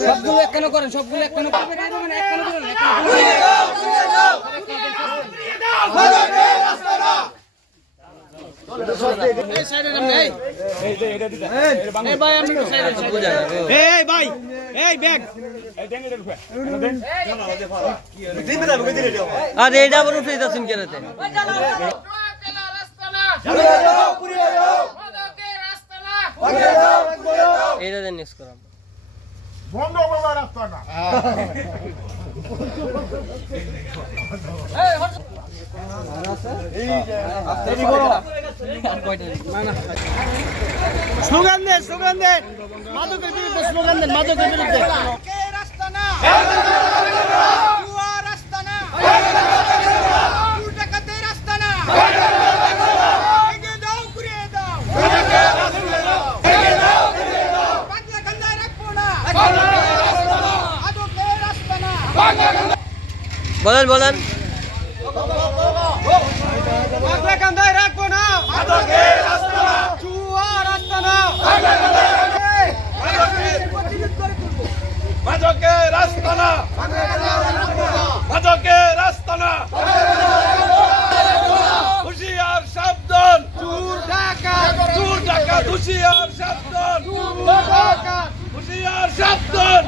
সবগুলো একখানে করেন? সবগুলো কেন করবেন একখানে একখানে করেন? একখানে এই ভাই এই ব্যাগ আর এইটা আবার উঠে যাচ্ছেন কেনাতে এইটা দেন নেক্সট করাম। স্লোগান দেন স্লোগান দেন মাদকের বিরুদ্ধে স্লোগান দেন মাদকের বিরুদ্ধে। বলেন বলেন। রাখব ভাজকে রাস্তা না ভাজকে রাস্তা না হুশিয়ার সাবধান। চুর টাকা চুর টাকা হুশিয়ার সাবধান। হুশিয়ার সাবধান।